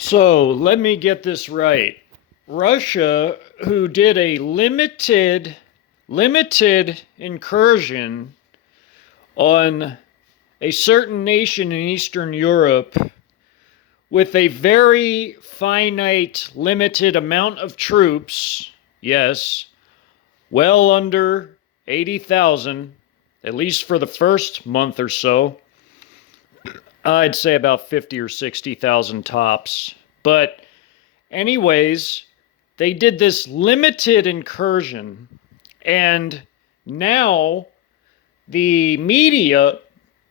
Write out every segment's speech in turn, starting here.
So let me get this right. Russia, who did a limited incursion on a certain nation in Eastern Europe with a very finite, limited amount of troops, yes, well under 80,000, at least for the first month or so. I'd say about 50 or 60,000 tops. But anyways, they did this limited incursion, and now the media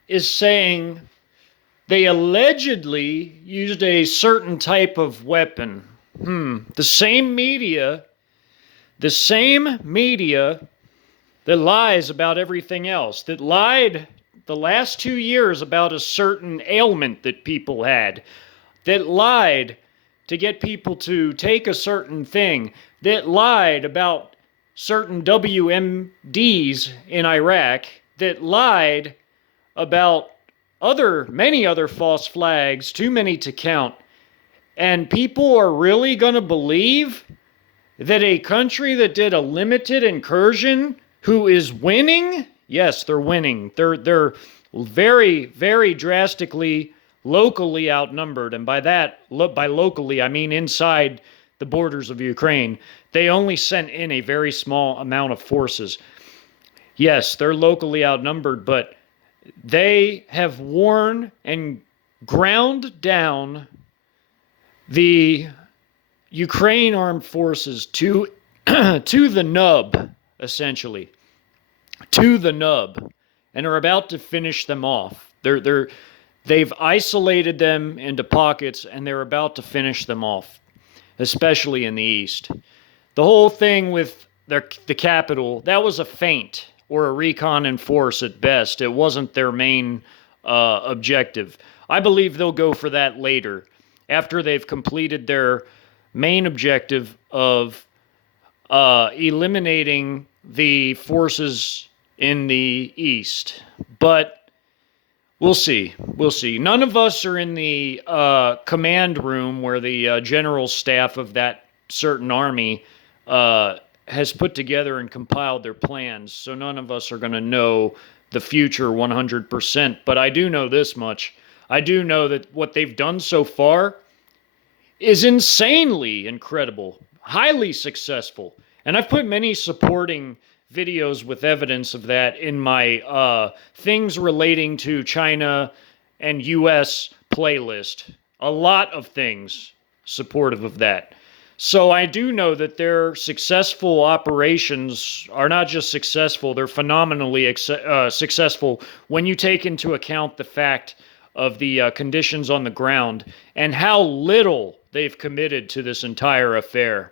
is saying they allegedly used a certain type of weapon. The same media that lies about everything else, that lied the last 2 years about a certain ailment that people had, that lied to get people to take a certain thing, that lied about certain WMDs in Iraq, that lied about many other false flags, too many to count. And people are really going to believe that a country that did a limited incursion, who is winning, yes, they're winning. They're very, very drastically locally outnumbered. And by locally, I mean inside the borders of Ukraine. They only sent in a very small amount of forces. Yes, they're locally outnumbered, but they have worn and ground down the Ukraine armed forces to to the nub, essentially, to the nub, and are about to finish them off. They've isolated them into pockets, and they're about to finish them off, especially in the east. The whole thing with the capital, that was a feint or a recon in force at best. It wasn't their main objective. I believe they'll go for that later, after they've completed their main objective of eliminating the forces in the east. But we'll see. We'll see. None of us are in the command room where the general staff of that certain army has put together and compiled their plans. So none of us are going to know the future 100%. But I do know this much. I do know that what they've done so far is insanely incredible, highly successful. And I've put many supporting videos with evidence of that in my things relating to China and US playlist. A lot of things supportive of that. So I do know that their successful operations are not just successful, they're phenomenally successful when you take into account the fact of the conditions on the ground and how little they've committed to this entire affair,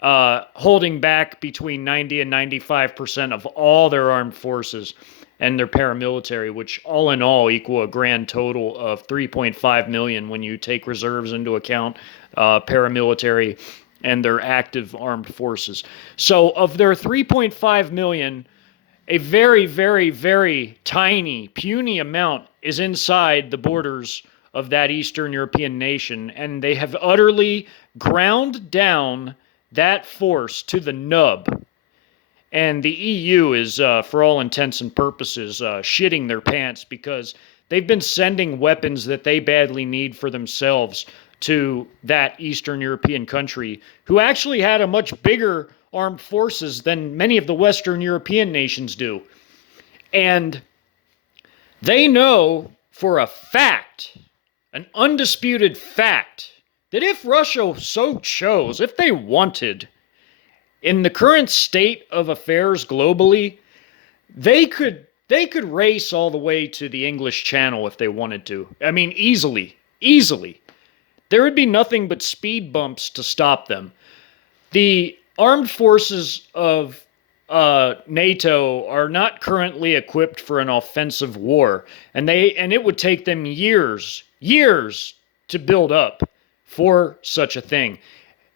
holding back between 90 and 95% of all their armed forces and their paramilitary, which all in all equal a grand total of 3.5 million when you take reserves into account, paramilitary, and their active armed forces. So of their 3.5 million, a very, very, very tiny, puny amount is inside the borders of that Eastern European nation, and they have utterly ground down that force to the nub. And the EU is, for all intents and purposes, shitting their pants because they've been sending weapons that they badly need for themselves to that Eastern European country, who actually had a much bigger armed forces than many of the Western European nations do. And they know for a fact, an undisputed fact, that if Russia so chose, if they wanted, in the current state of affairs globally, they could race all the way to the English Channel if they wanted to. I mean, easily. There would be nothing but speed bumps to stop them. The armed forces of NATO are not currently equipped for an offensive war, and it would take them years to build up for such a thing.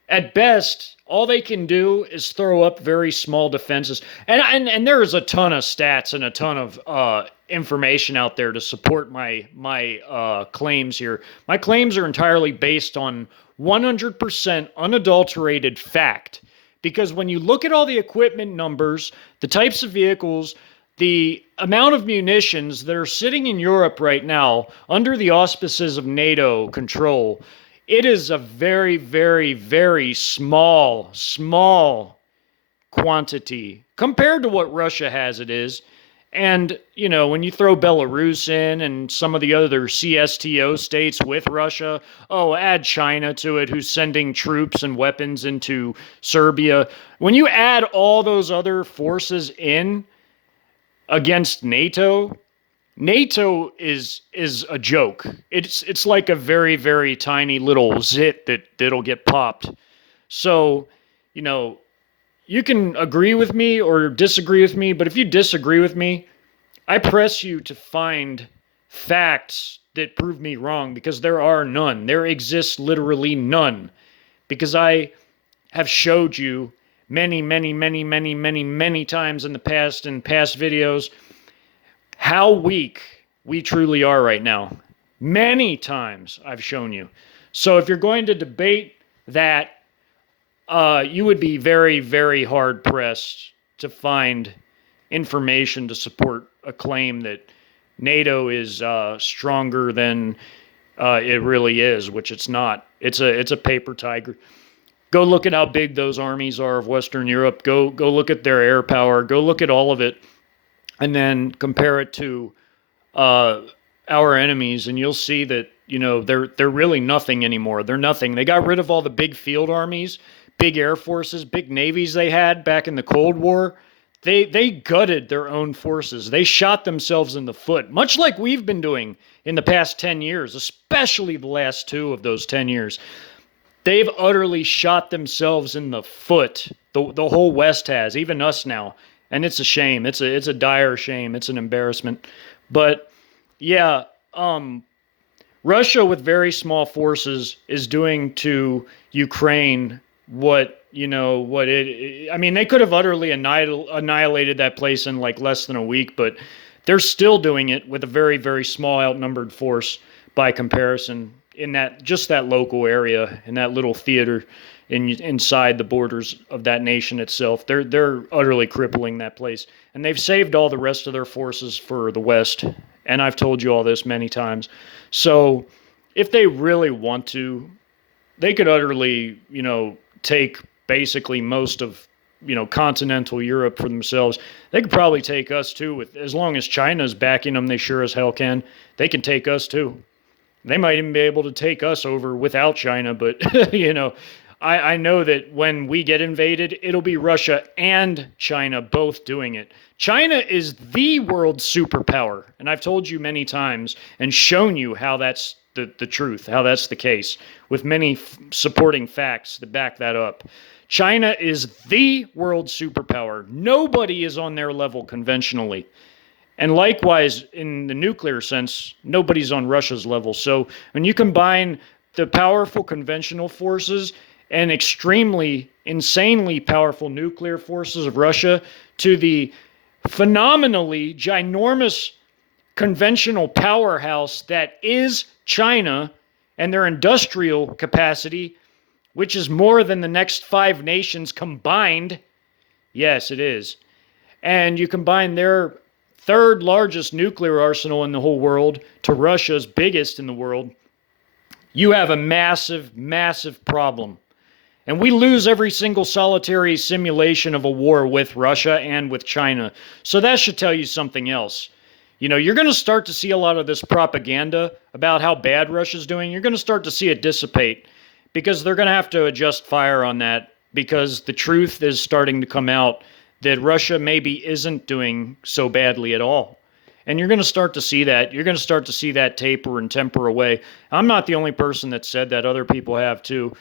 At best, all they can do is throw up very small defenses. And there is a ton of stats and a ton of information out there to support my claims here. My claims are entirely based on 100% unadulterated fact. Because when you look at all the equipment numbers, the types of vehicles, the amount of munitions that are sitting in Europe right now under the auspices of NATO control, it is a very, very, very small quantity compared to what Russia has. It is. And, you know, when you throw Belarus in and some of the other CSTO states with Russia, oh, add China to it, who's sending troops and weapons into Serbia. When you add all those other forces in against NATO, NATO is a joke. It's like a very, very tiny little zit that'll get popped. So, you know, you can agree with me or disagree with me, but if you disagree with me, I press you to find facts that prove me wrong, because there are none. There exists literally none. Because I have showed you many, many, many, many, many, many times in past videos how weak we truly are right now. Many times I've shown you. So if you're going to debate that, you would be very, very hard pressed to find information to support a claim that NATO is stronger than it really is, which it's not. It's a paper tiger. Go look at how big those armies are of Western Europe. Go look at their air power. Go look at all of it, and then compare it to our enemies, and you'll see that, you know, they're really nothing anymore. They're nothing. They got rid of all the big field armies, big air forces, big navies they had back in the Cold War. They gutted their own forces. They shot themselves in the foot, much like we've been doing in the past 10 years, especially the last 2 of those 10 years. They've utterly shot themselves in the foot. The whole West has, even us now. And it's a shame. It's a dire shame. It's an embarrassment. But yeah, Russia with very small forces is doing to Ukraine what, you know, what it, I mean, they could have utterly annihilated that place in like less than a week, but they're still doing it with a very, very small outnumbered force by comparison in that, just that local area, in that little theater inside the borders of that nation itself. They're utterly crippling that place. And they've saved all the rest of their forces for the West. And I've told you all this many times. So if they really want to, they could utterly, you know, take basically most of, you know, continental Europe for themselves. They could probably take us too, with, as long as China's backing them, they sure as hell can. They can take us too. They might even be able to take us over without China, but, you know, I know that when we get invaded, it'll be Russia and China both doing it. China is the world superpower, and I've told you many times and shown you how that's the truth, how that's the case, with many supporting facts that back that up. China is the world superpower. Nobody is on their level conventionally. And likewise, in the nuclear sense, nobody's on Russia's level. So when you combine the powerful conventional forces and extremely, insanely powerful nuclear forces of Russia to the phenomenally ginormous conventional powerhouse that is China and their industrial capacity, which is more than the next 5 nations combined. Yes, it is. And you combine their 3rd largest nuclear arsenal in the whole world to Russia's biggest in the world, you have a massive, massive problem. And we lose every single solitary simulation of a war with Russia and with China. So that should tell you something else. You know, you're going to start to see a lot of this propaganda about how bad Russia's doing. You're going to start to see it dissipate, because they're going to have to adjust fire on that, because the truth is starting to come out that Russia maybe isn't doing so badly at all. And you're going to start to see that. You're going to start to see that taper and temper away. I'm not the only person that said that. Other people have too.